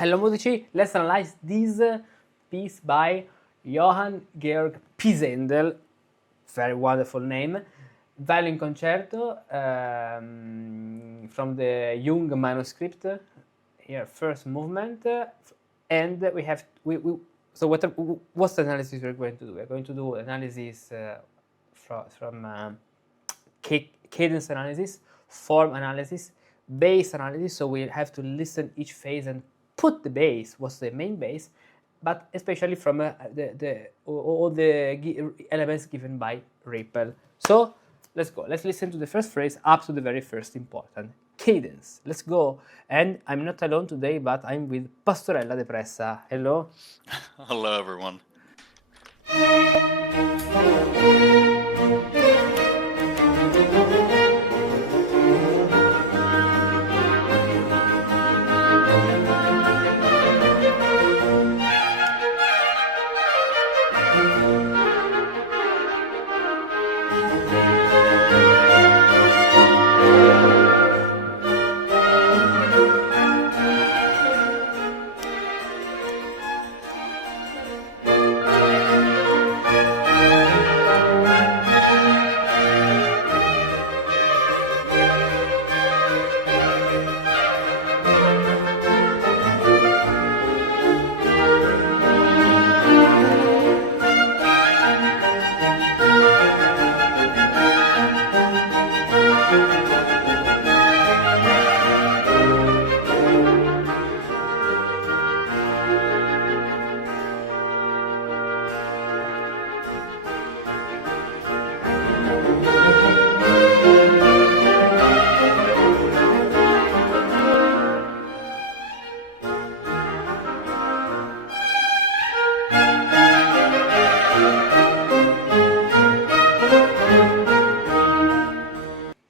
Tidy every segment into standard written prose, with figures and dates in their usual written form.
Hello Musici, let's analyze this piece by Johann Georg Pisendel, very wonderful name, violin concerto from the Jung manuscript. Here, first movement, and we have so what's the analysis we're going to do? We're going to do analysis from cadence analysis, form analysis, bass analysis. So we have to listen each phase and put the bass, what's the main bass, but especially from all the elements given by Riepel. So let's go. Let's listen to the first phrase up to the very first important cadence. Let's go. And I'm not alone today, but I'm with Pastorella Depressa. Hello. Hello, everyone.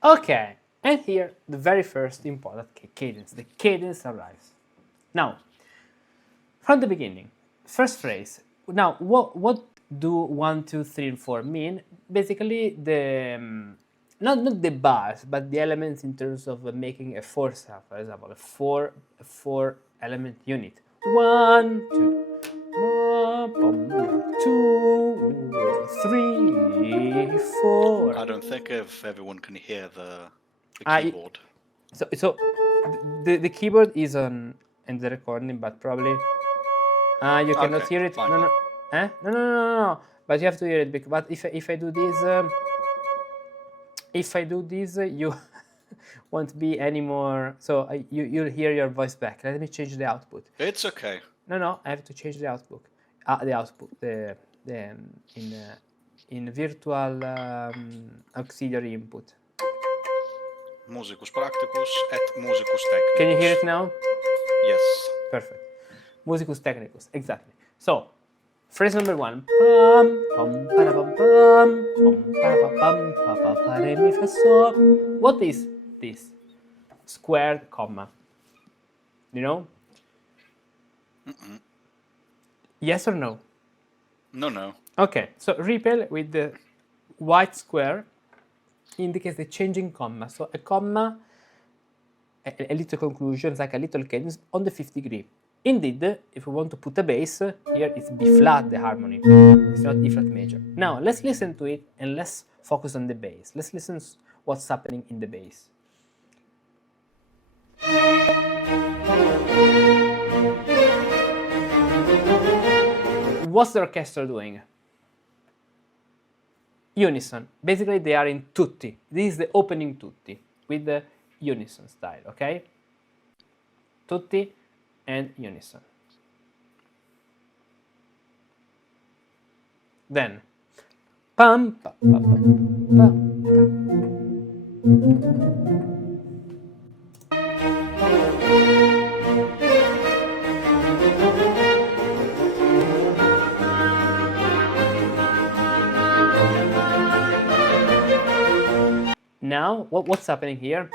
Okay, and here the very first important cadence. The cadence arrives. Now, from the beginning, first phrase. Now, what do 1, 2, 3, and 4 mean? Basically, the not the bars, but the elements in terms of making a four sound. For example, a four element unit. 1, 2. 2, 3, 4. I don't think if everyone can hear the keyboard. So the keyboard is on in the recording, but probably you cannot hear it. Fine. No. But you have to hear it. But if I do this, you won't be anymore. So you'll hear your voice back. Let me change the output. It's okay. No, I have to change the output. In virtual auxiliary input. Musicus Practicus et Musicus Technicus. Can you hear it now? Yes. Perfect. Musicus Technicus, exactly. So, phrase number 1. Pam, pam, para, pam, pam, pam, para, pam, pa, pa, pa, re, mi, fa, so. What is this? Squared comma. You know? Yes or no? No. Okay, so Riepel with the white square indicates the changing comma. So a comma, a little conclusion, like a little cadence on the 5th degree. Indeed, if we want to put a bass, here it's B flat, the harmony. It's not E flat major. Now, let's listen to it and let's focus on the bass. Let's listen what's happening in the bass. What's the orchestra doing? Unison. Basically, they are in tutti. This is the opening tutti with the unison style, okay? Tutti and unison. Then, pam, pa, pa, pa, pa, Now, what's happening here?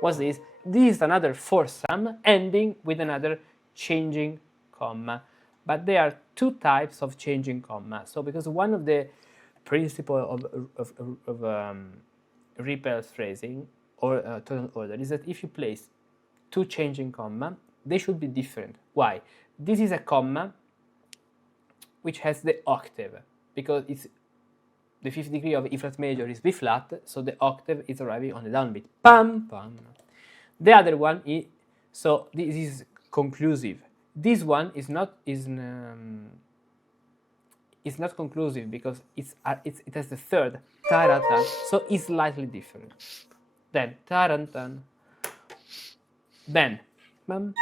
What's this? This is another foursome ending with another changing comma. But there are two types of changing comma. So because one of the principles of Riepel's phrasing or tonal order is that if you place two changing comma, they should be different. Why? This is a comma which has the octave, because it's the fifth degree of E flat major is B flat, so the octave is arriving on the downbeat. Pam pam. The other one is, so this is conclusive. This one is not conclusive because it has the third taratan, so it's slightly different. Then tarantan. Then pam.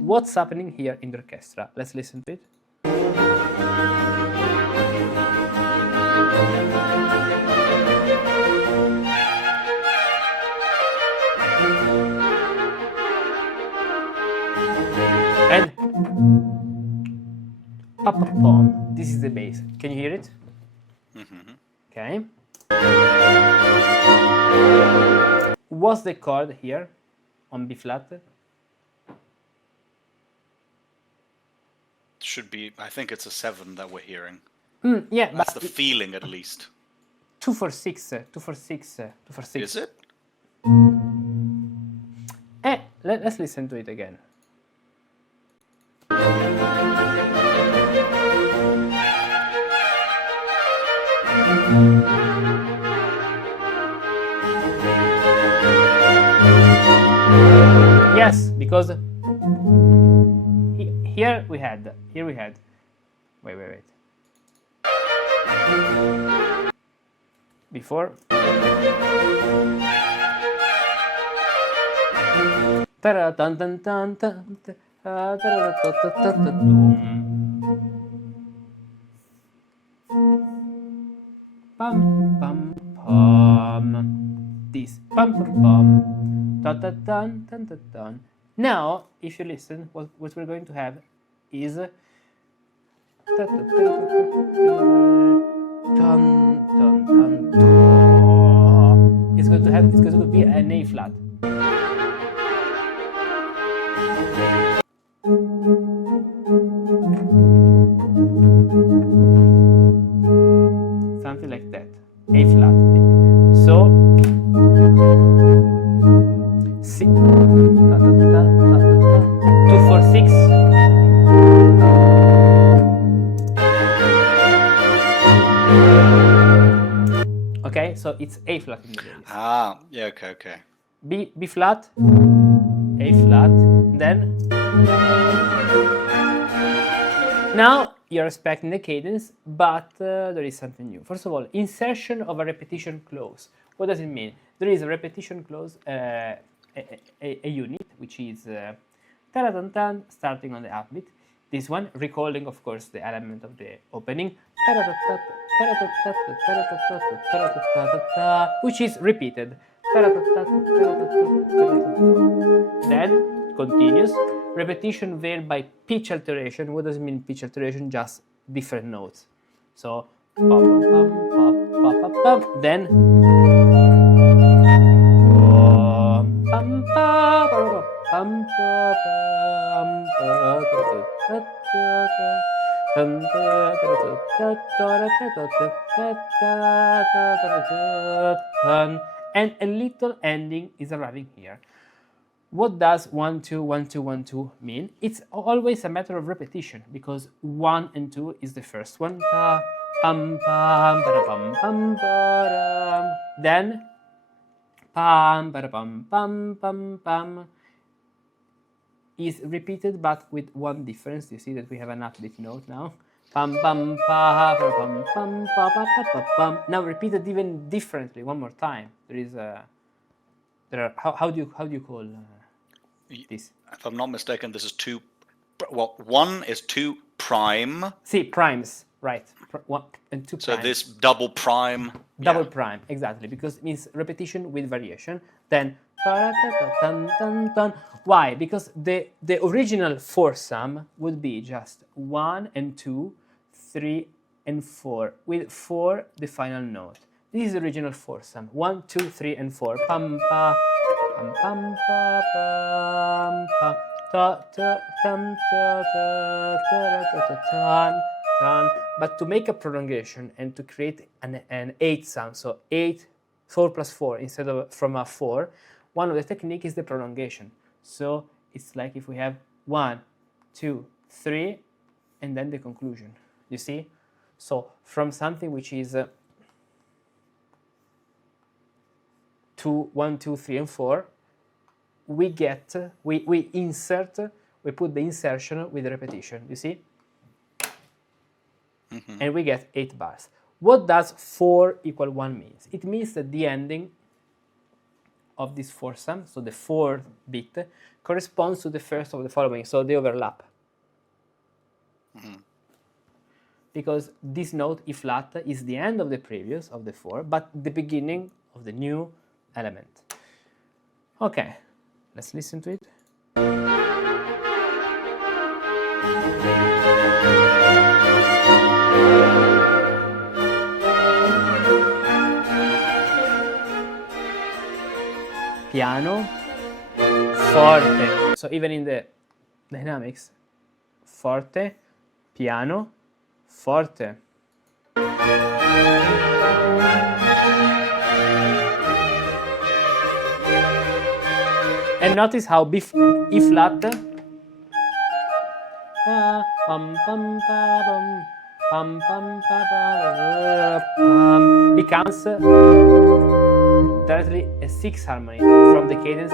What's happening here in the orchestra? Let's listen to it. And pa-pa-pom. This is the bass. Can you hear it? Mm-hmm. Okay. What's the chord here on B flat? Should be, I think it's a 7 that we're hearing. Yeah, That's but the feeling, at least. 2 for 6, 2 for 6, 2 for 6. Is it? Let's listen to it again. Yes, because here we had. Wait. Before. Pam pam pam. This pam pam pam. Ta-ta-tan. Now, if you listen, what we're going to have is it's going to be an A flat. Something like that. A flat. So C. 2 for 6. Okay, so it's A flat in the bass. Ah, yeah, okay. B flat, A flat, then now you're expecting the cadence, but there is something new. First of all, insertion of a repetition clause. What does it mean? There is a repetition clause, a unit, which is taratantan, starting on the upbeat. This one, recalling, of course, the element of the opening, which is repeated. Then continues. Repetition veiled by pitch alteration. What does it mean, pitch alteration? Just different notes. So, then and a little ending is arriving here. What does 1 2 1 2 1 2 mean? It's always a matter of repetition, because 1 and 2 is the first one. Then is repeated, but with one difference. You see that we have an upbeat note now. Now repeated even differently one more time. How do you call this? If I'm not mistaken, this is 2. Well, 1 is 2 prime. See, primes, right? 1 and 2 So prime. this double prime. Double prime, exactly, because it means repetition with variation. Then why? Because the original foursome would be just 1 and 2, 3 and 4, with 4 the final note. This is the original foursome. 1, 2, 3, and 4. Pam pa pam pam pa pam pa ta ta tam ta ta ta ta ta tan tan. But to make a prolongation and to create an 8 sound, so 8, 4 plus 4 instead of from a 4, one of the technique is the prolongation. So it's like if we have 1, 2, 3, and then the conclusion. You see? So from something which is 2, 1, 2, 3, and 4, we get, we insert, we put the insertion with the repetition, you see? And we get 8 bars. What does 4 equal 1 means? It means that the ending of this foursome, so the 4th bit, corresponds to the first of the following, so they overlap. Because this note, E flat, is the end of the previous, of the 4, but the beginning of the new element. Okay, let's listen to it. Piano, forte. So even in the dynamics, forte, piano, forte. And notice how E flat becomes directly a 6th harmony from the cadence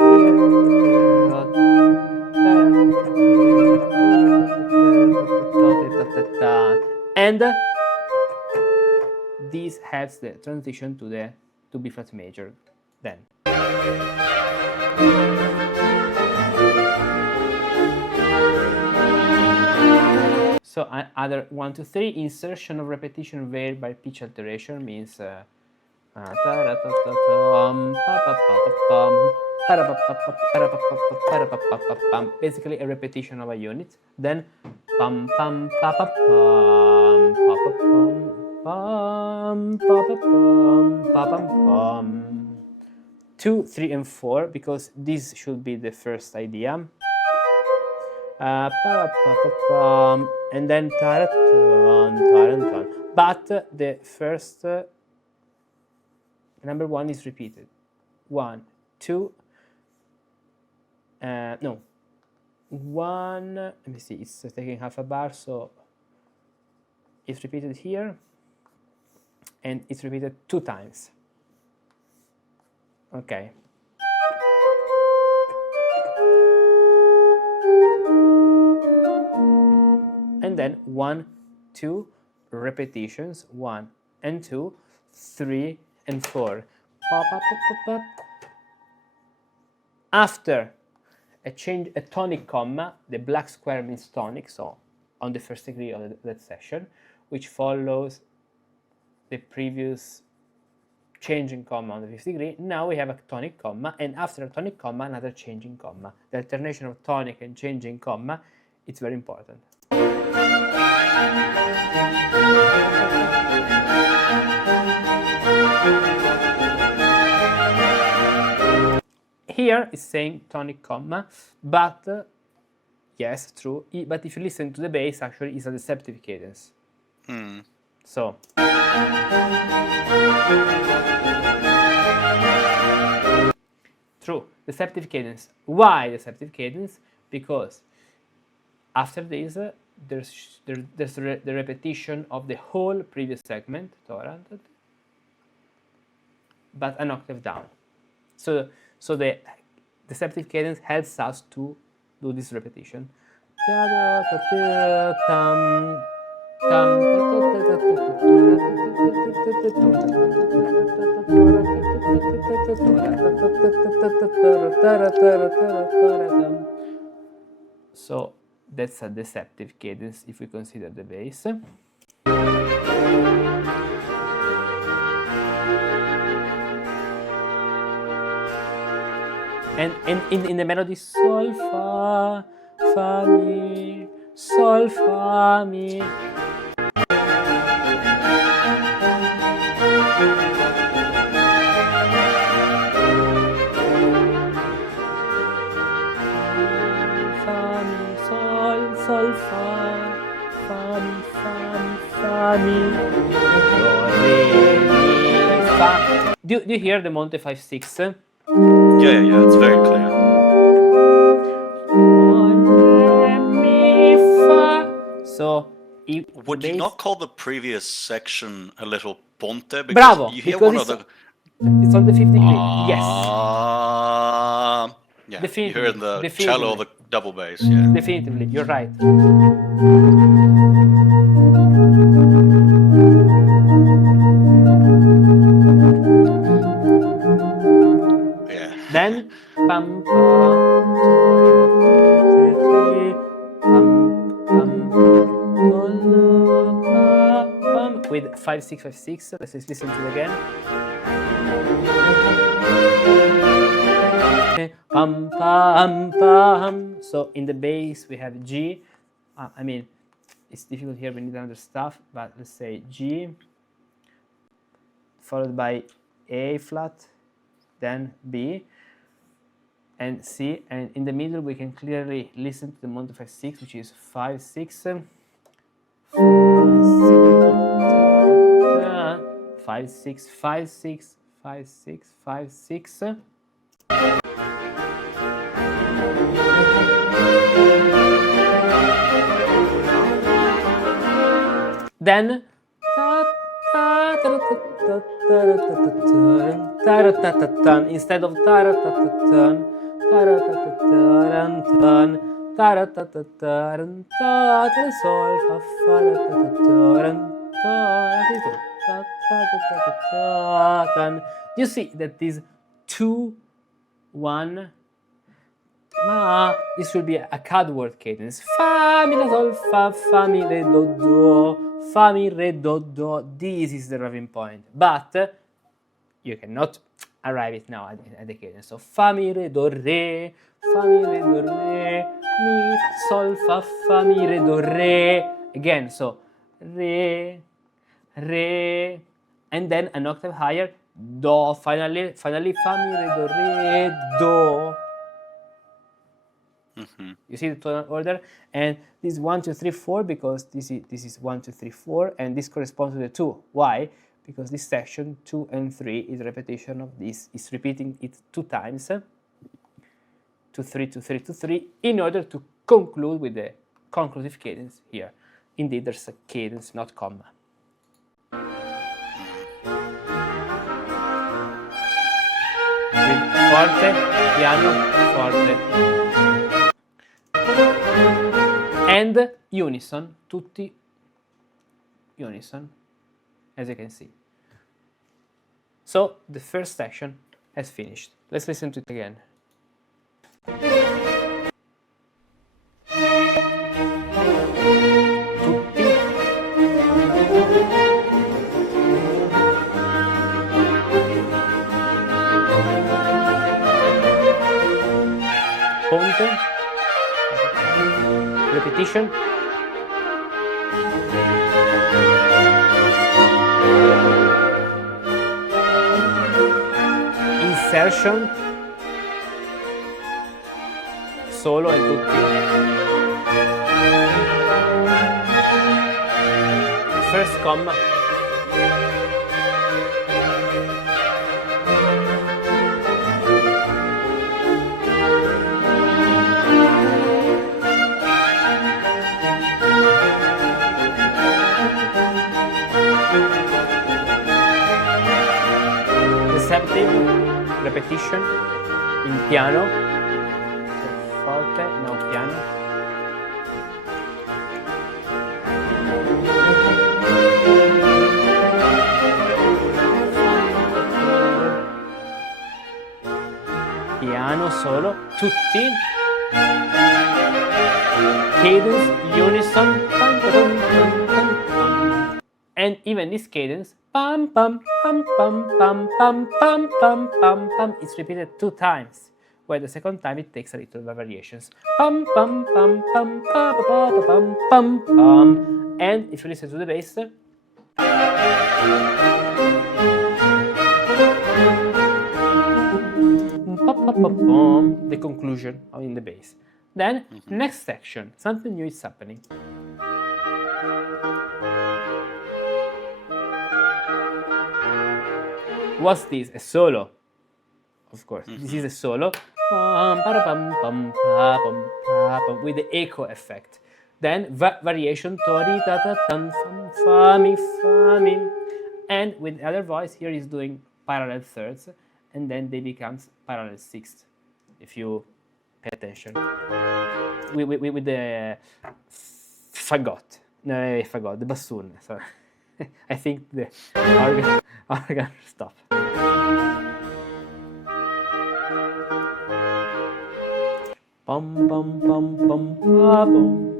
and this has the transition to B flat major then. So other 1, 2, 3 insertion of repetition varied by pitch alteration means basically a repetition of a unit. Then pam pam pa pa pam pa pa pam pam pa pa pam. 2, 3, and 4 because this should be the first idea. And then but the first number 1 is repeated. 1, 2, no, 1, let me see, it's taking half a bar, so it's repeated here, and it's repeated 2 times. Okay. And then 1, 2 repetitions, 1 and 2, 3 and 4. After a tonic comma, the black square means tonic, so on the first degree of that section, which follows the previous changing comma on the 5th degree. Now we have a tonic comma, and after a tonic comma, another changing comma. The alternation of tonic and changing comma, it's very important. Here it's saying tonic comma, but yes, true. But if you listen to the bass, actually, it's a deceptive cadence. So. True, deceptive cadence. Why deceptive cadence? Because after this, there's the repetition of the whole previous segment, but an octave down. So the deceptive cadence helps us to do this repetition. So that's a deceptive cadence if we consider the bass. And in the melody, sol, fa, fa, mi, sol, fa, mi. sol, fa, mi, do, re, mi, fa. Do you hear the Monte 5/6? Yeah, it's very clear. Re, mi, fa. So, Would you not call the previous section a little ponte? Because Bravo, you hear because one of the... it's on the 5th degree. Yes, Yeah, definitively. you heard the Definitively. cello, the double bass, yeah. Definitively, you're right. Yeah. Then pam pam with 5/6/5/6. Let's just listen to it again. Pam pam pam. So in the bass we have G. I mean, it's difficult here. We need another stuff, but let's say G, followed by A flat, then B, and C, and in the middle we can clearly listen to the Monte 5/6, which is 5/6, 5/6, 5/6, 5/6, 5/6. Then instead of you see that these 2/1 this will be a chord cadence. Fa mi la sol fa, fa mi re do do, fa mi re do do. This is the arriving point, but you cannot arrive it now at the cadence. So fa mi re do re, fa mi re do re, mi sol fa, fa mi re do re. Again, so re, re, and then an octave higher, do. Finally, fa mi re do re, do. You see the tonal order, and this is 1, 2, 3, 4 because this is 1, 2, 3, 4, and this corresponds to the 2. Why? Because this section 2 and 3 is a repetition of this. It's repeating it 2 times, 2, 3, 2, 3, 2, 3, in order to conclude with the conclusive cadence here. Indeed, there's a cadence, not comma. With forte, piano, forte. And unison, tutti unison, as you can see. So the first section has finished. Let's listen to it again. Tutti. Ponte. Repetition. Insertion. Solo e tutti. First comma. Receptive, repetition in piano, forte, now piano. Piano solo, tutti, cadence, unison, and even this cadence, pam pam pam pam pam pam pam pam pam pam, it's repeated 2 times, where the second time it takes a little variations. Pam pam pam pam pam pam pam pam pam. And if you listen to the bass, the conclusion in the bass. Then next section, something new is happening. What's this? A solo, of course. This is a solo with the echo effect. Then variation tori ta ta tan fa mi fa mi, and with the other voice here is doing parallel thirds, and then they become parallel sixths. If you pay attention, with the fagot, no fagot, the bassoon. Sorry. I think the organ stop. Bum bum bum bum ba bum.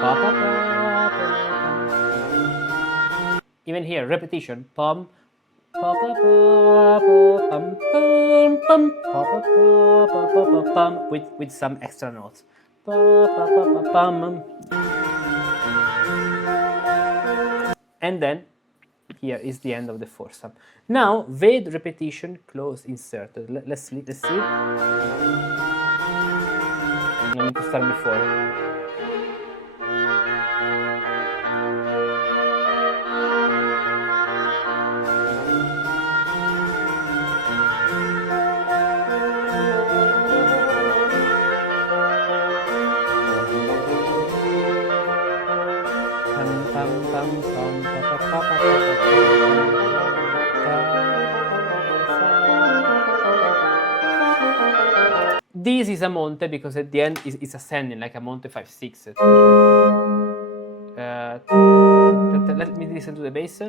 Pa, pa, pa, pa, pa. Even here, repetition. Pum pa pa pa pum pum pum pa pa pa pum with some extra notes. Pa pa pa pa pum. And then here is the end of the foursome. Now ved repetition close inserted. Let's see. I need to start before. This is a monte because at the end it's ascending like a monte 5/6. Let me listen to the bass.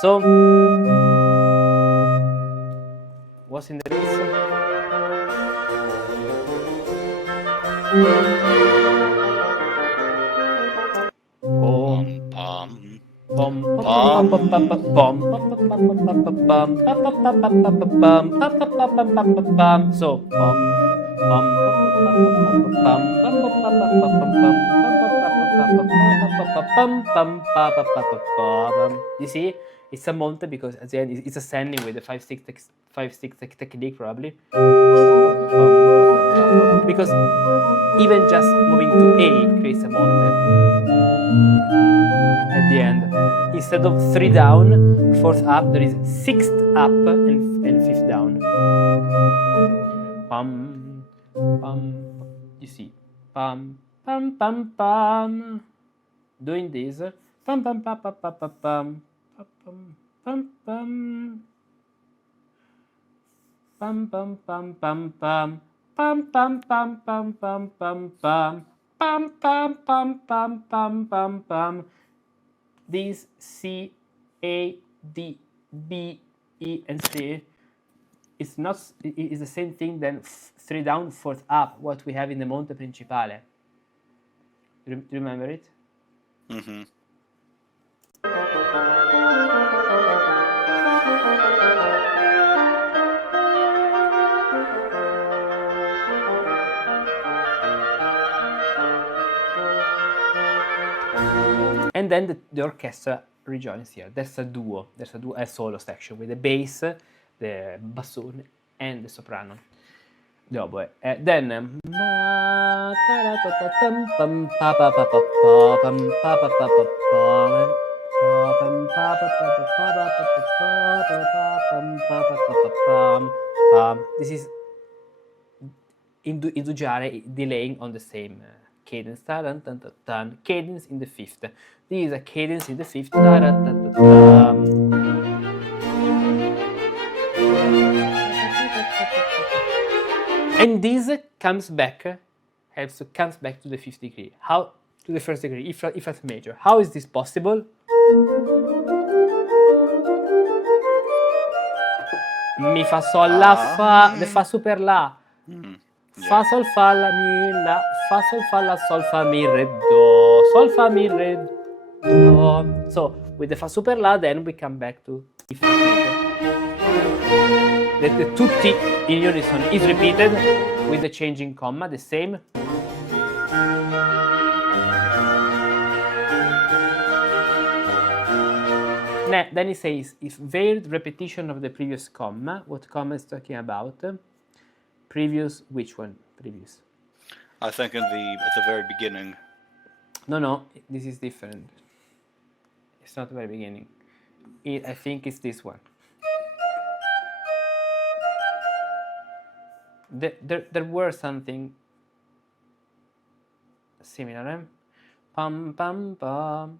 So, what's in the bass? So, you see, it's a monte because at the end it's ascending with the 5/6 technique probably. Because even just moving to A creates a monte. At the end, instead of 3 down, 4th up, there is 6th up and 5th down. Pum, pum, you see, pum, pum, pum, pum. Doing this, pum, pum, pum, pum, pum, pum, pum, pum, pum, pum, pum, pum, pum, pum. Pum pum pum pum pum pum pum pum pum pum pum pum pum pum. These C, A, D, B, E, and C is not is the same thing than 3 down, 4th up. What we have in the Monte Principale. Do you remember it? Mm-hmm. And then the orchestra rejoins here. There's a duo, a solo section with the bass, the bassoon, and the soprano, the oboe. Then this is indugiare, delaying on the same cadence, cadence in the 5th. This is a cadence in the 5th. And this comes back to the 5th degree. How? To the 1st degree, Eflat major. How is this possible? Mi fa sol la fa, the fa super la. Fa sol fa la mi la, fa sol fa la sol fa mi re do, sol fa mi re do. So with the fa super la, then we come back to E flat major. The tutti in unison is repeated with the changing comma, the same. Then he says, if veiled repetition of the previous comma, what comma is talking about? Previous, which one? Previous. I think at the very beginning. No, this is different. It's not the very beginning. I think it's this one. There were something similar. Pam pam pam.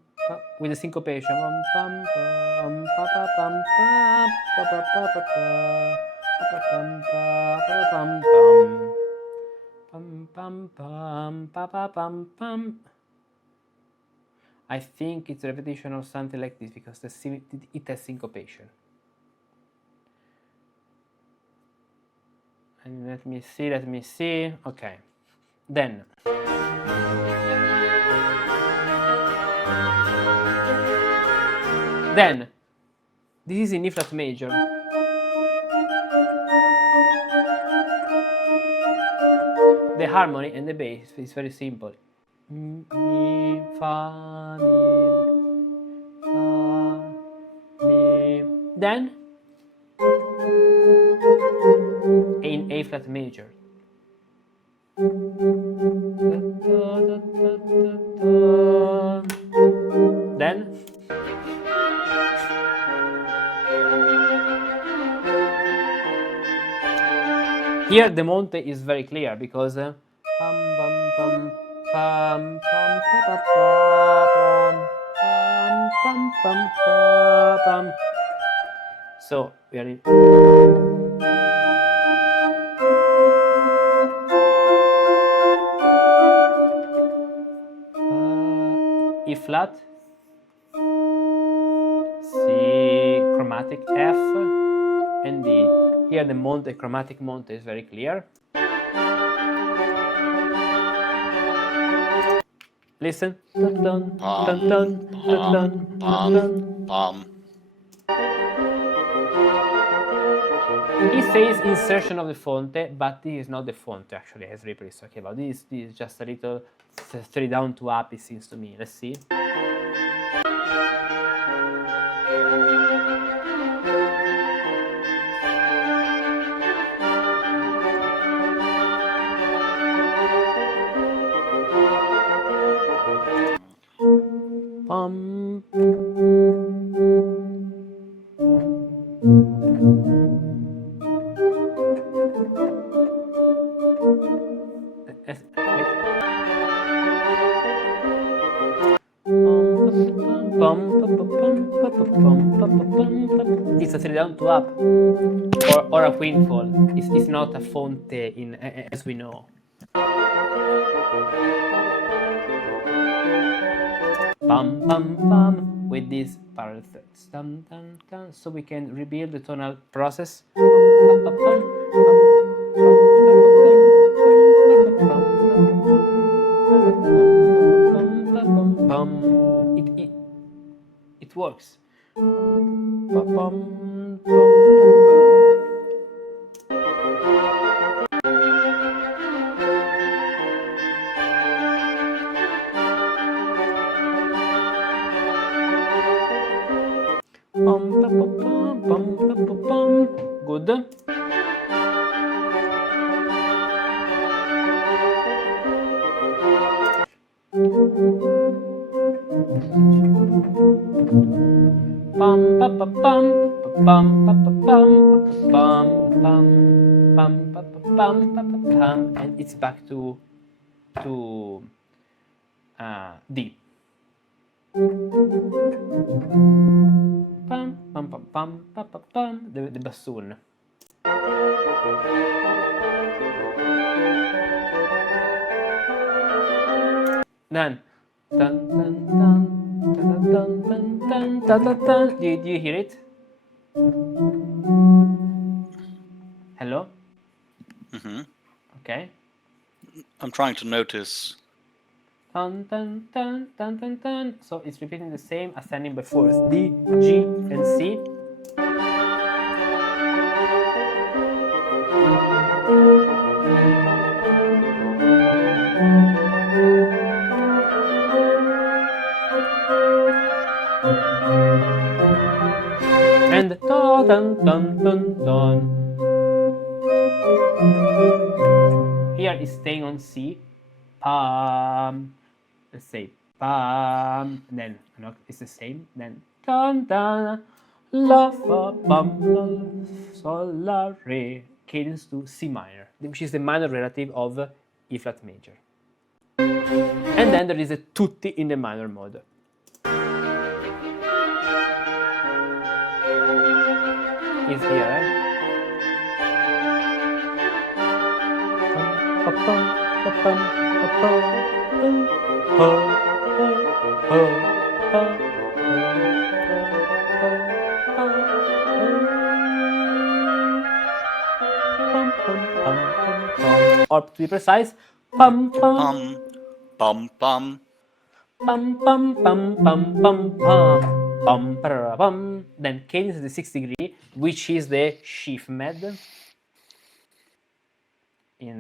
With the syncopation. Pam pam pam pam pam pam pam pam pam pam pam. I think it's a repetition of something like this because it has syncopation. And let me see. Okay. Then. This is in E flat major. The harmony and the bass is very simple. Mi, fa, mi. Then in A flat major. Then here the monte is very clear because pam pam pam pam pam pam pam pam pam pam. So we are in E flat, C chromatic F, and D. Here the monte, chromatic monte is very clear. Listen. Dun, dun, dun, dun, dun, dun, dun. He says insertion of the fonte, but this is not the fonte actually, as Riepel is talking about. This is just a little straight down to up, it seems to me. Let's see. It's a three down to up, or a windfall. It's not a fonte in as we know. Pam pam pam with these parallel thirds. Dun, dun, dun. So we can rebuild the tonal process. It works. Good. Pam pam pam pam pam pam pam pam pam pam pam, and it's back to D. Pam pam pam pam pam pam, the bassoon. Then dun dun dun dun dun dun dun dun dun dun. Do you hear it? Hello? Mm-hmm. Okay. I'm trying to notice Dun, dun, dun, dun, dun, dun. So it's repeating the same ascending by fourths, D, G, and C. And dun, dun, dun, dun, dun. Here is staying on C. Pam. Let's say pam. And then it's the same. Then dun dun. La fa bam la sol la re. Cadence to C minor, which is the minor relative of E flat major. And then there is a tutti in the minor mode. Is here. Or to be precise, pum pum Bum bum. pum pum pum pum pum pum pum pum. Then cadence is the 6th degree, which is the sheaf med in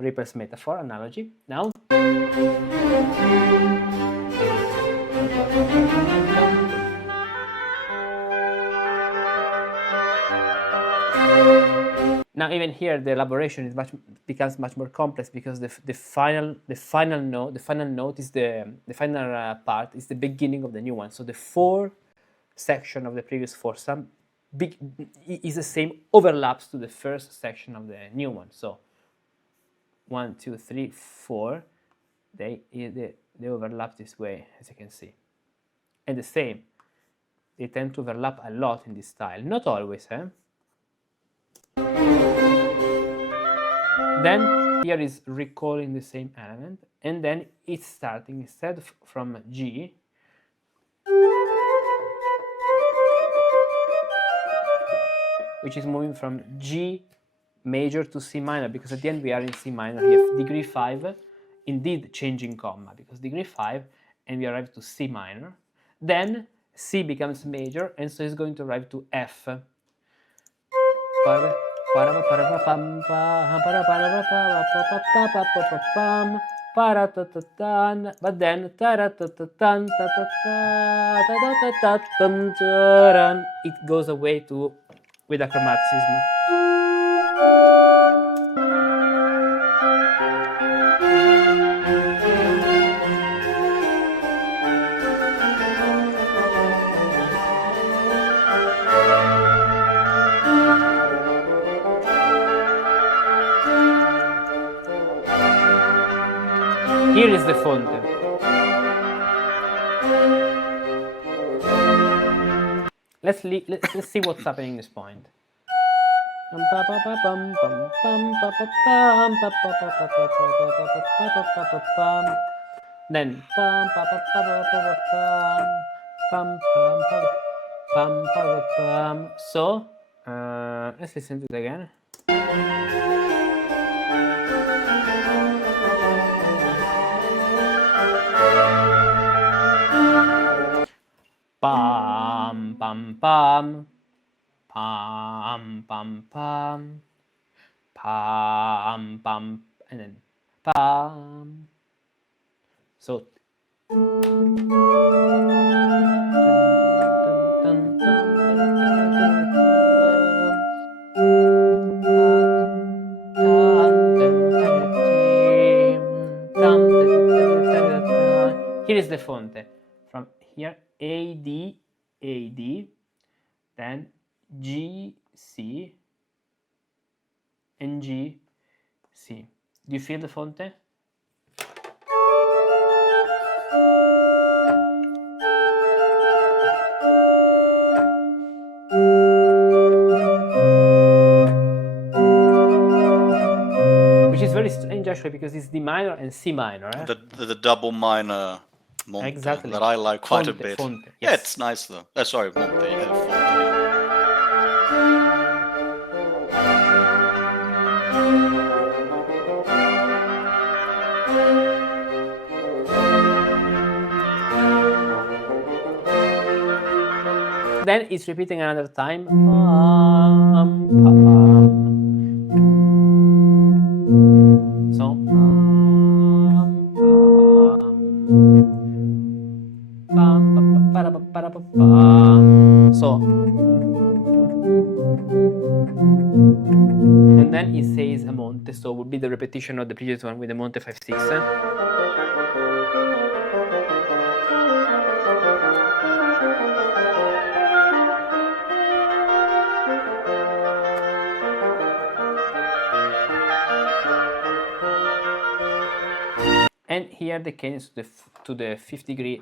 Riepel's metaphor analogy. Now. Now even here the elaboration is becomes much more complex because the final note is the final part is the beginning of the new one. So the 4 section of the previous 4 sum is the same, overlaps to the first section of the new one. So 1, 2, 3, 4, they overlap this way, as you can see. And the same, they tend to overlap a lot in this style, not always, eh? Then here is recalling the same element, and then it's starting instead from G, which is moving from G major to C minor, because at the end we are in C minor. We have degree 5, indeed changing comma, because degree 5, and we arrive to C minor. Then C becomes major, and so it's going to arrive to F. But then it goes away to with acromatism. Here is the fonte. Let's see what's happening in this point. Then so let's listen to it again. Pam pam pam pam pam pam pam pam, and then pam. So here is the fonte from here. A, D, A, D, then G, C, and G, C. Do you feel the fonte? Which is very strange actually, because it's D minor and C minor. Eh? The double minor Monte, exactly, that I like quite fonte, a bit. Fonte, yes. Yeah, it's nice though. Sorry, Monte. Yeah, fonte. then it's repeating another time. Pam, pam. So so, and then it says a monte, so it would be the repetition of the previous one with the monte 5/6. And here the cadence to the fifth degree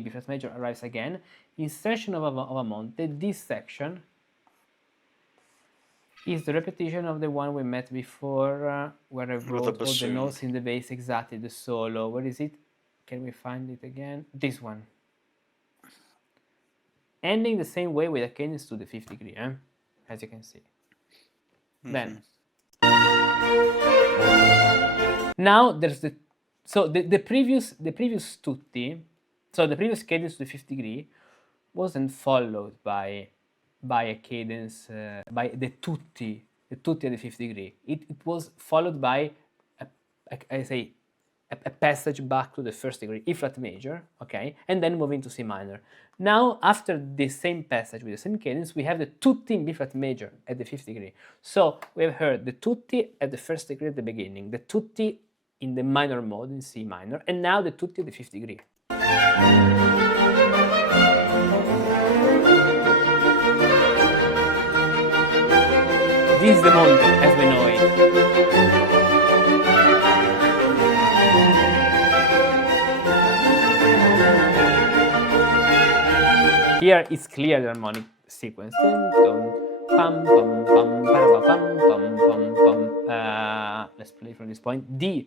B flat major arrives again. Insertion of a monte. This section is the repetition of the one we met before, where I wrote all the notes in the bass, exactly, the solo. Where is it? Can we find it again? This one. Ending the same way with a cadence to the fifth degree, as you can see. Then, now there's the previous tutti, so the previous cadence to the fifth degree wasn't followed by a cadence, by the tutti at the fifth degree. It was followed by a passage back to the first degree, E flat major, okay, and then moving to C minor. Now, after the same passage with the same cadence, we have the tutti in B flat major at the fifth degree. So we have heard the tutti at the first degree at the beginning, the tutti in the minor mode in C minor, and now the tutti at the fifth degree. This is the monte as we know it. Here it's clear the harmonic sequence. Let's play from this point. D.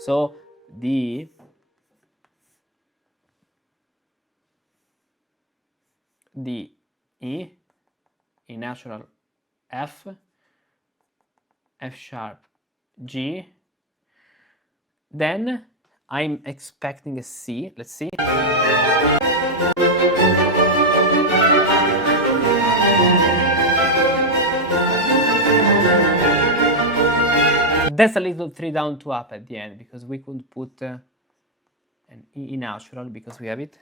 So D. D, E, E natural, F, F sharp, G. Then I'm expecting a C. Let's see. That's a little 3 down 2 up at the end because we couldn't put an E natural because we have it.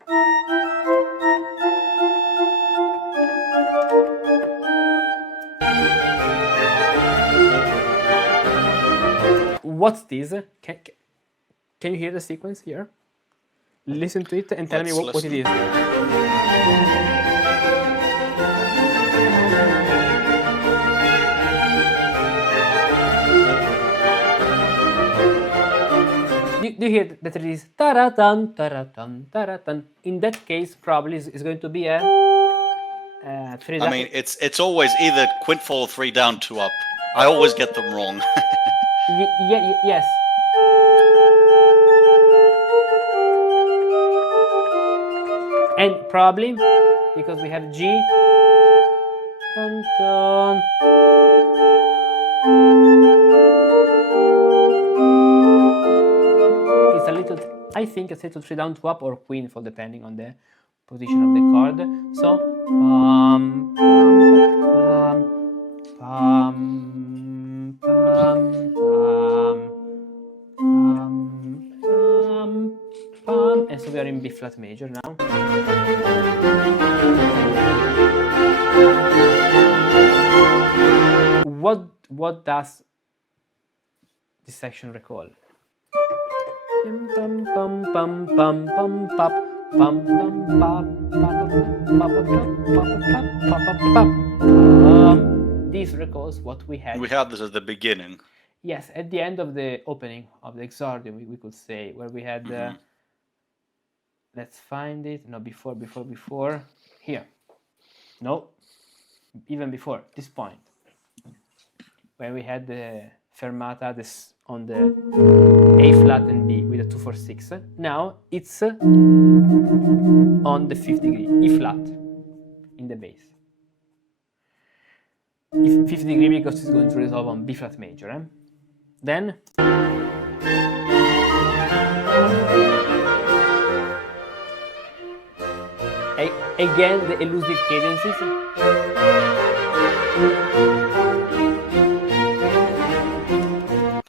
What's this? Can you hear the sequence here? Listen to it and tell me what it is. Do you hear that it is taratan, taratan, taratan? In that case, probably it's going to be a 3 down. I mean, it's always either quintfall or 3 down 2 up. I always get them wrong. Yes. And probably because we have G. Dun, it's a little, I think it's a little 3 down 2 up or quintfall depending on the position of the chord. So and so we are in B flat major now. What does this section recall? This recalls what we had. We had this at the beginning. Yes, at the end of the opening of the exordium, we could say, where we had. Let's find it. No, before. Here. No, even before this point, when we had the fermata on the A flat and B with a 2/4/6. Now it's on the fifth degree, E flat, in the bass. Fifth degree because it's going to resolve on B flat major. Then again the elusive cadences.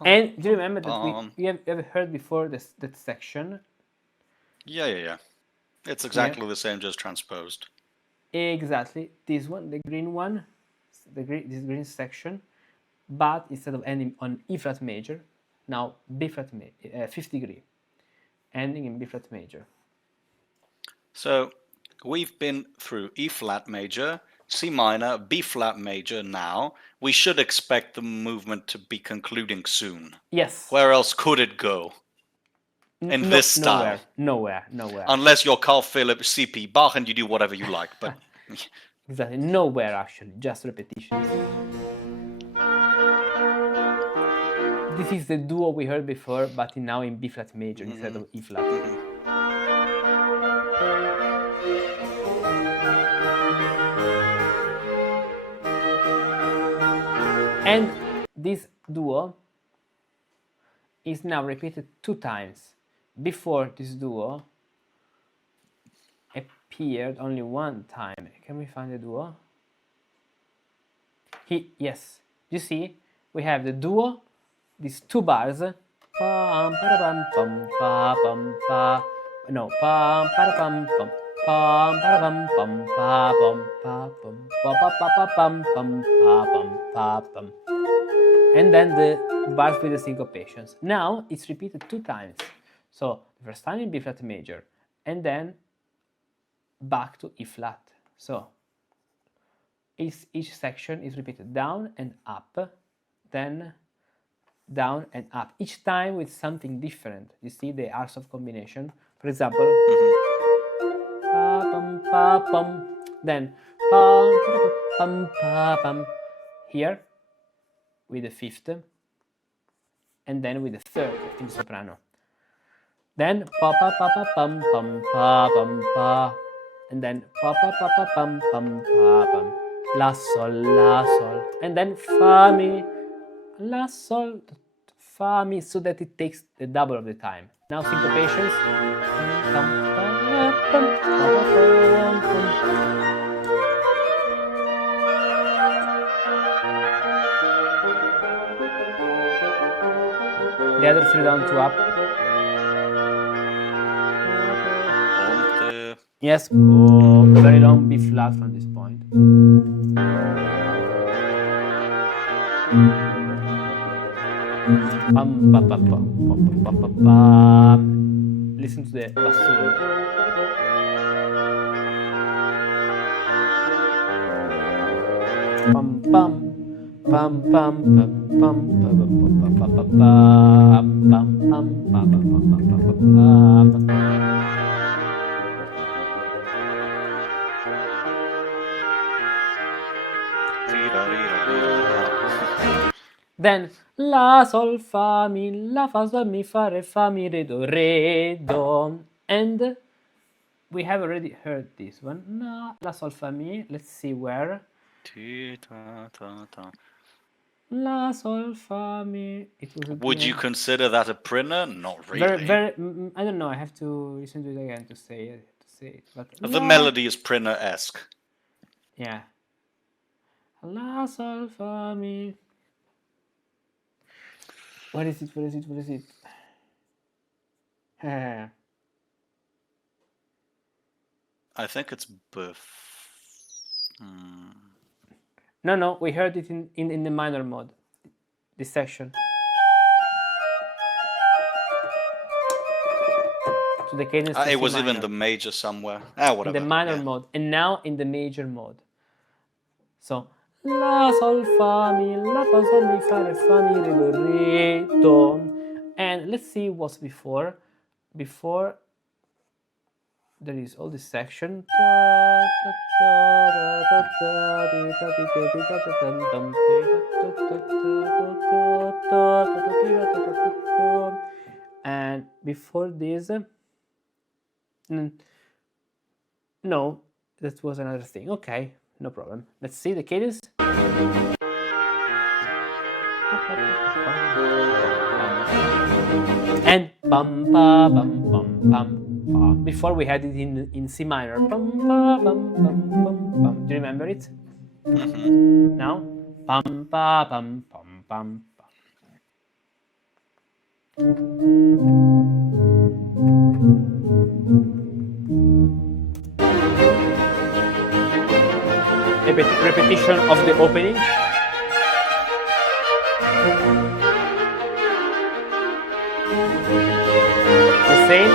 And do you remember that we have heard before that section? Yeah. It's exactly the same, just transposed. Exactly. This one, the green one, this green section, but instead of ending on E flat major, now B flat fifth degree, ending in B flat major. So we've been through E flat major, C minor, B flat major now. We should expect the movement to be concluding soon. Yes. Where else could it go? In this style? Nowhere. Unless you're Carl Philipp C.P. Bach and you do whatever you like, but... Exactly, nowhere actually, just repetitions. This is the duo we heard before, but now in B flat major instead of E flat. And this duo is now repeated 2 times. Before this duo appeared only 1 time. Can we find the duo? Yes. You see, we have the duo, these 2 bars. Pam parabam pam pa pam pa. No, pam parabam pam pam parabam pam pa pam pa pam pa pa pa pa pam pam pa pam pa pam. And then the bars with the syncopations. Now it's repeated 2 times. So the first time in B flat major, and then back to E flat. So each section is repeated down and up, then down and up, each time with something different. You see the arcs of combination. For example, pa pum pa pum, then pa pum pa pum, here with the 5th, and then with the 3rd in soprano. Then pa pa pa pa pum pum pa pum pa, and then pa pa pa pa pum pum pa pum, la sol, and then fa mi, la sol, fa mi, so that it takes the double of the time. Now syncopations. The other 3 down, 2 up. Yes, very long B flat from this point. Listen to the bassoon. Pam pam pam pam pam pam pam pam pam pam. Then la sol fa mi, la fa sol mi fa mi re do, and we have already heard this one. La sol fa mi. Let's see where. La sol fa mi. Would you consider that a printer? Not really. Very. I don't know. I have to listen to it again to say it. But the melody is printer-esque. Yeah. La sol fa mi. What is it? I think it's No, we heard it in the minor mode, this section. So the cadence it was even the major somewhere. Whatever. In the minor mode, and now in the major mode. So la sol fa mi, la fa sol mi fa mi re do. And let's see what's before. Before there is all this section. And before this, no, that was another thing. Okay, no problem. Let's see the cadence. Bum pa bum bum bum bum. Before we had it in C minor. Bum pa bum bum bum bum. Do you remember it? Now? Bum pa bum bum bum bum. Repetition of the opening. The same.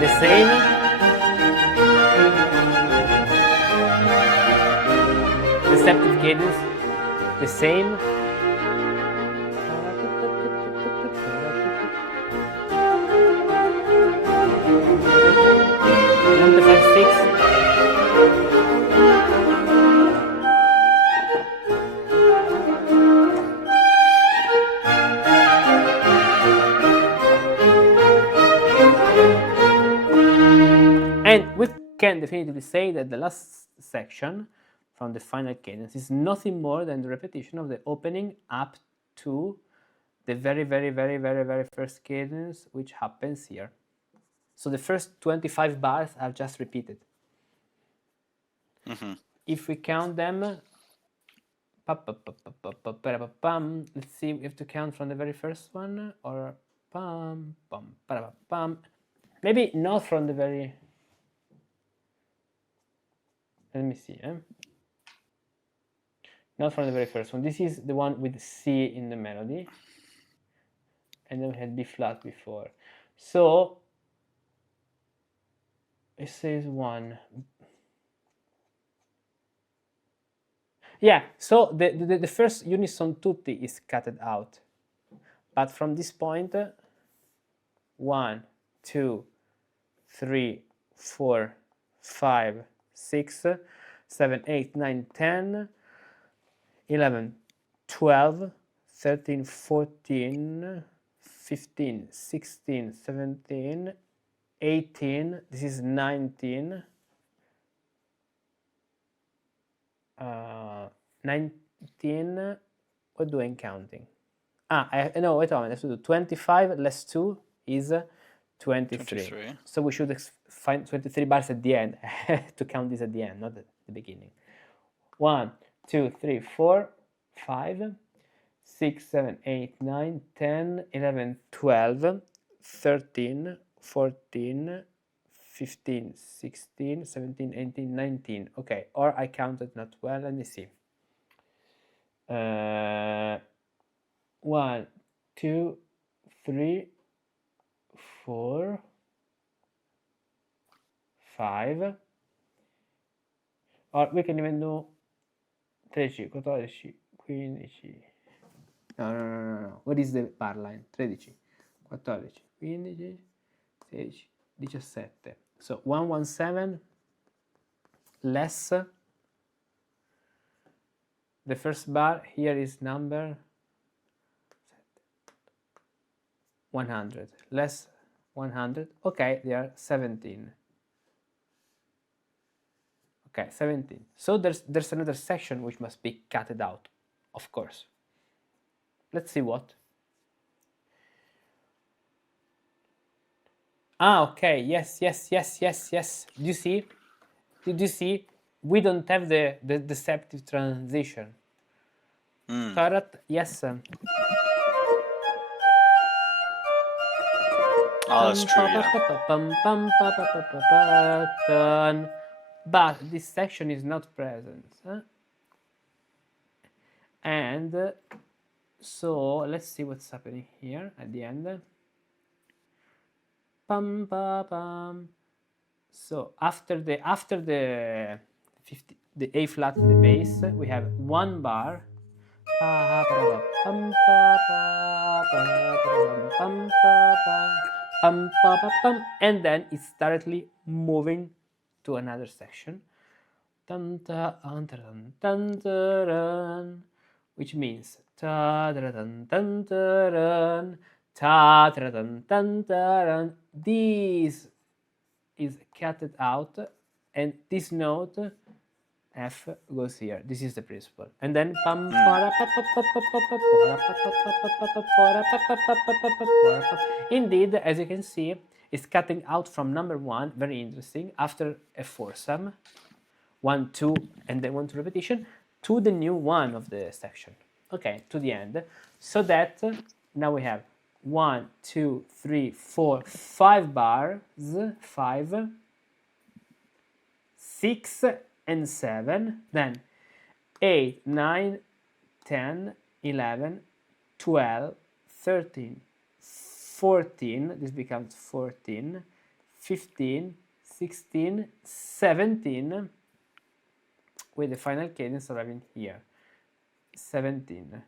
The same. Deceptive cadence. The same. 1, 5, 6. And we can definitively say that the last section from the final cadence is nothing more than the repetition of the opening up to the very first cadence, which happens here. So the first 25 bars are just repeated. If we count them, let's see, we have to count from the very first one, or pam, pam, pam. Maybe not from the very... Let me see. Not from the very first one. This is the one with C in the melody. And then we had B flat before. So it says 1. Yeah, so the first unison tutti is cutted out. But from this point, 1, 2, 3, 4, 5, 6, 7, 8, 9, 10, 11, 12, 13, 14, 15, 16, 17, 18, this is 19, 19, what do I counting? No, wait a minute, let's do 25 less 2 is 23. So we should find 23 bars at the end to count this at the end, not at the beginning. 1, 2, 3, 4, 5, 6, 7, 8, 9, 10, 11, 12, 13, 14, 15, 16, 17, 18, 19. Okay, or I counted not well. Let me see. 1, 2, 3, 4, 5. Or we can even do 13, 14, 15. No. What is the bar line? 13, 14, 15, 16, 17. So 117 less the first bar here is number 100 less 100. Okay, they are 17. Okay, 17. So there's another section which must be cutted out, of course. Let's see what. Okay, yes. Did you see? We don't have the deceptive transition. Correct? Yes. That's true, yeah. But this section is not present. And so let's see what's happening here at the end. Pam pa pam. So after the A flat in the bass, we have one bar, and then it's directly moving to another section, which means this is cutted out and this note F goes here. This is the principle. And then pam para pa pa pa pa pa pa para pa pa pa pa pa pa para pa pa pa pa pa pa para pa. Indeed, as you can see, it's cutting out from number 1, very interesting, after a foursome, 1, 2, and then 1, 2 repetition, to the new one of the section. Okay, to the end. So that now we have 1, 2, 3, 4, 5 bars, 5, 6, and 7, then 8, 9, 10, 11, 12, 13, 14, this becomes 14, 15, 16, 17, with the final cadence arriving here. 17.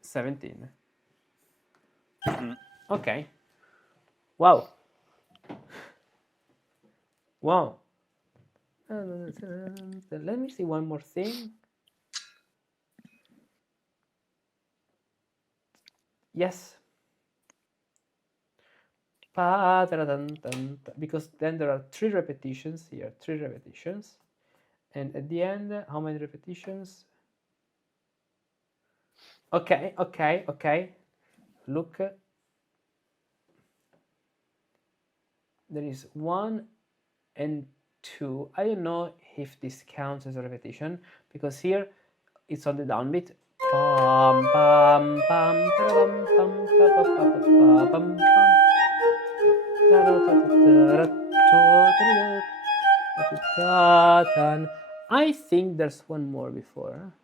17. Okay. Wow. Wow. Let me see one more thing. Yes. Because then there are 3 repetitions here, 3 repetitions. And at the end, how many repetitions? Okay, okay, okay. Look. There is 1 and 2. I don't know if this counts as a repetition, because here it's on the downbeat. Pam, pam, pam, pam, pam, pam, pam, pam. I think there's one more before.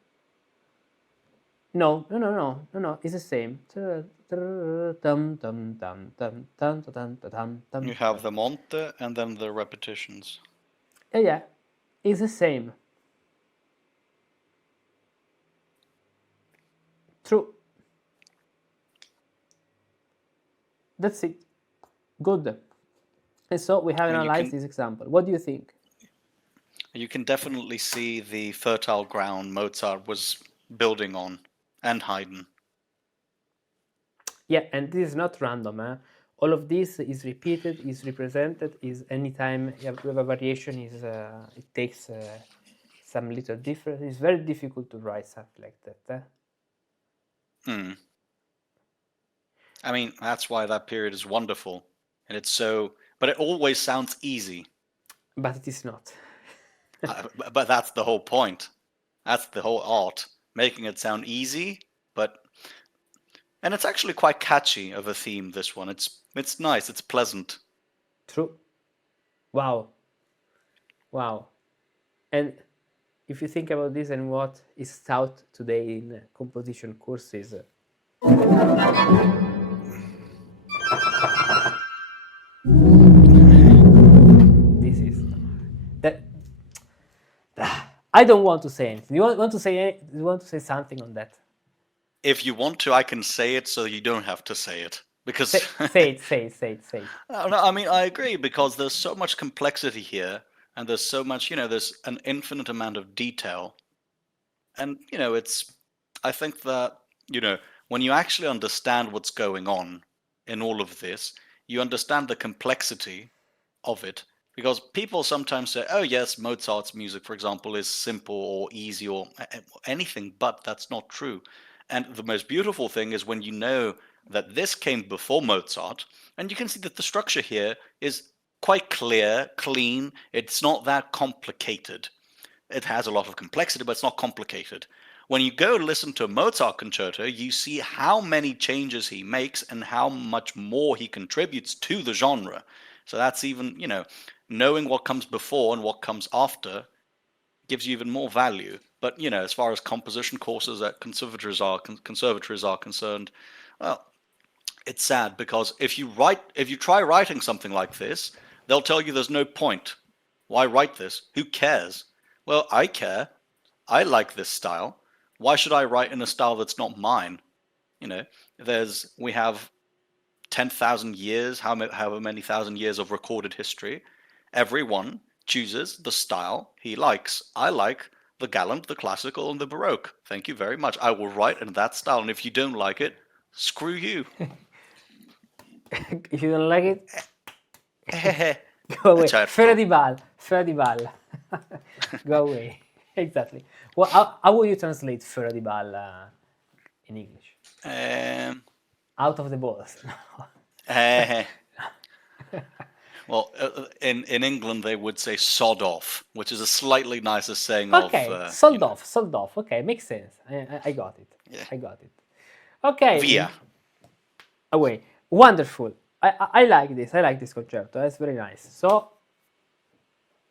No, it's the same. You have the monte and then the repetitions. Yeah, it's the same. True. That's it. Good. And so we have analyzed this example. What do you think? You can definitely see the fertile ground Mozart was building on, and Haydn. Yeah, and this is not random. All of this is repeated, is represented, is anytime you have a variation, it takes some little difference. It's very difficult to write something like that. I mean, that's why that period is wonderful. And it's so, but it always sounds easy. But it is not. But that's the whole point. That's the whole art, making it sound easy, and it's actually quite catchy of a theme, this one. It's nice, it's pleasant. True. Wow. Wow. And if you think about this and what is taught today in composition courses, this is that. I don't want to say anything. You want to say something on that? If you want to, I can say it so you don't have to say it. Because say it. No, I mean, I agree, because there's so much complexity here, and there's so much, there's an infinite amount of detail. And, I think that, when you actually understand what's going on in all of this, you understand the complexity of it. Because people sometimes say, oh yes, Mozart's music, for example, is simple or easy or anything, but that's not true. And the most beautiful thing is when you know that this came before Mozart, and you can see that the structure here is quite clear, clean, it's not that complicated. It has a lot of complexity, but it's not complicated. When you go listen to a Mozart concerto, you see how many changes he makes and how much more he contributes to the genre. So that's even, knowing what comes before and what comes after gives you even more value. But, as far as composition courses at conservatories are concerned, well, it's sad, because if you try writing something like this, they'll tell you there's no point. Why write this? Who cares? Well, I care. I like this style. Why should I write in a style that's not mine? We have 10,000 years, however many thousand years of recorded history. Everyone chooses the style he likes. I like the Galant, the classical, and the Baroque. Thank you very much. I will write in that style, and if you don't like it, screw you. If you don't like it, Go away. Certo. Fera di bal. Fera di bal. Go away. Exactly. Well, how would you translate fera di bal in English? Out of the balls. Well, in England they would say sod off, which is a slightly nicer saying Okay, of sold off, sold off. Okay, makes sense. I got it. Yeah. I got it. Okay. via. Away. Wonderful. I like this. I like this concerto. That's very nice. So,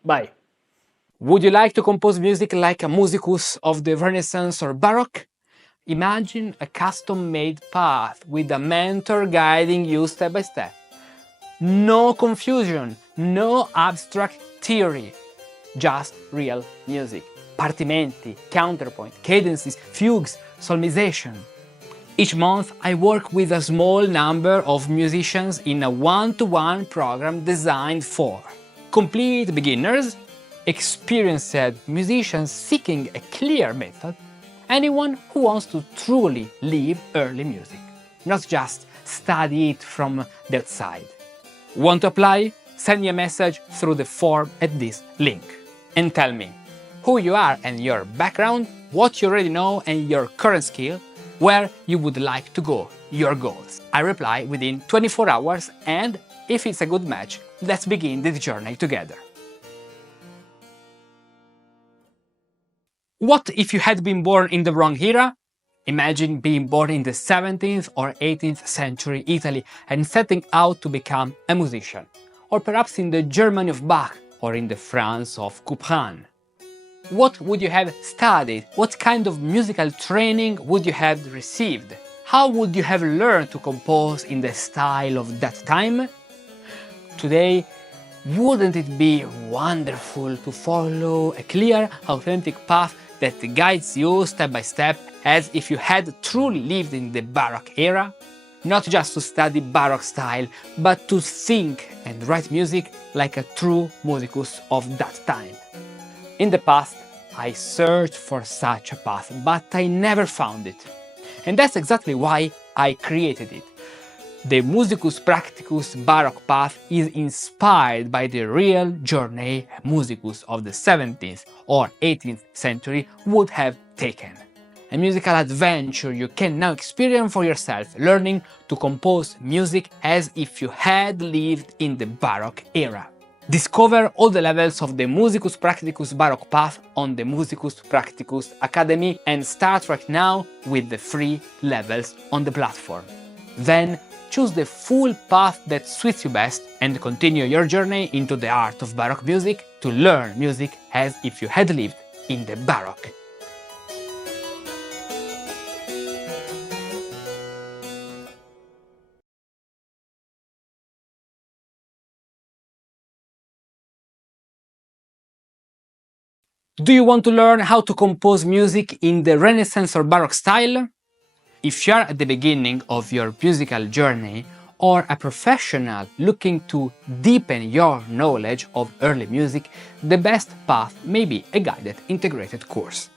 bye. Would you like to compose music like a musicus of the Renaissance or Baroque? Imagine a custom-made path with a mentor guiding you step by step. No confusion, no abstract theory, just real music. Partimenti, counterpoint, cadences, fugues, solmization. Each month I work with a small number of musicians in a one-to-one program designed for complete beginners, experienced musicians seeking a clear method, anyone who wants to truly live early music, not just study it from the outside. Want to apply? Send me a message through the form at this link and tell me who you are and your background, what you already know and your current skill, where you would like to go, your goals. I reply within 24 hours and if it's a good match, let's begin this journey together. What if you had been born in the wrong era? Imagine being born in the 17th or 18th century Italy and setting out to become a musician. Or perhaps in the Germany of Bach or in the France of Couperin. What would you have studied? What kind of musical training would you have received? How would you have learned to compose in the style of that time? Today, wouldn't it be wonderful to follow a clear, authentic path that guides you step by step as if you had truly lived in the Baroque era? Not just to study Baroque style, but to think and write music like a true musicus of that time. In the past, I searched for such a path, but I never found it. And that's exactly why I created it. The Musicus Practicus Baroque Path is inspired by the real journey musicus of the 17th or 18th century would have taken. A musical adventure you can now experience for yourself, learning to compose music as if you had lived in the Baroque era. Discover all the levels of the Musicus Practicus Baroque Path on the Musicus Practicus Academy and start right now with the free levels on the platform. Then choose the full path that suits you best and continue your journey into the art of Baroque music to learn music as if you had lived in the Baroque. Do you want to learn how to compose music in the Renaissance or Baroque style? If you are at the beginning of your musical journey or a professional looking to deepen your knowledge of early music, the best path may be a guided integrated course.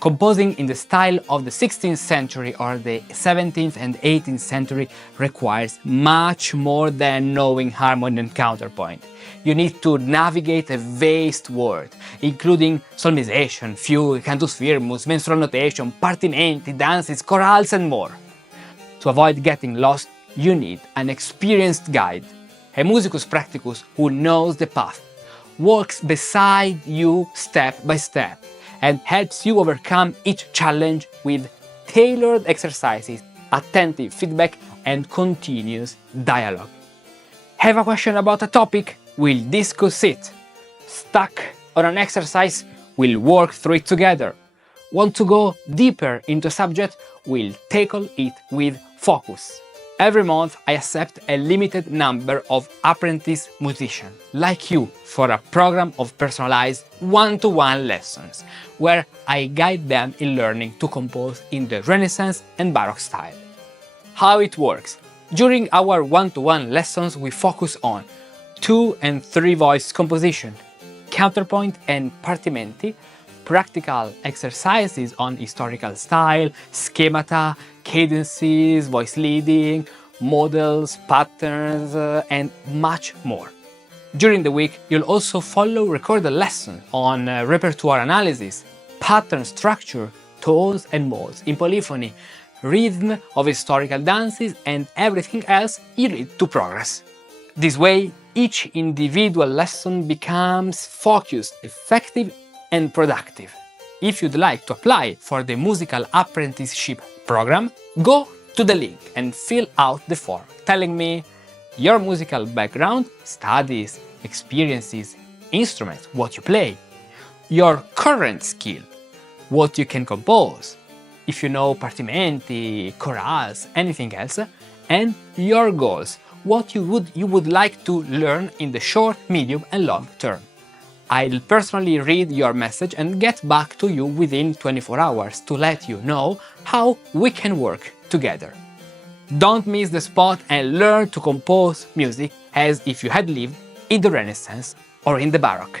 Composing in the style of the 16th century or the 17th and 18th century requires much more than knowing harmony and counterpoint. You need to navigate a vast world, including solmization, fugue, cantus firmus, mensural notation, partimenti, dances, chorales and more. To avoid getting lost, you need an experienced guide, a musicus practicus who knows the path, walks beside you step by step, and helps you overcome each challenge with tailored exercises, attentive feedback, and continuous dialogue. Have a question about a topic? We'll discuss it. Stuck on an exercise? We'll work through it together. Want to go deeper into a subject? We'll tackle it with focus. Every month I accept a limited number of apprentice musicians like you for a program of personalized one-to-one lessons where I guide them in learning to compose in the Renaissance and Baroque style. How it works? During our one-to-one lessons we focus on 2 and 3 voice composition, counterpoint and partimenti, practical exercises on historical style, schemata, cadences, voice leading, models, patterns, and much more. During the week, you'll also follow recorded lessons on repertoire analysis, pattern structure, tones and modes in polyphony, rhythm of historical dances, and everything else you need to progress. This way, each individual lesson becomes focused, effective, and productive. If you'd like to apply for the musical apprenticeship program, go to the link and fill out the form telling me your musical background, studies, experiences, instruments, what you play, your current skill, what you can compose, if you know Partimenti, chorales, anything else, and your goals, what you would like to learn in the short, medium and long term. I'll personally read your message and get back to you within 24 hours to let you know how we can work together. Don't miss the spot and learn to compose music as if you had lived in the Renaissance or in the Baroque.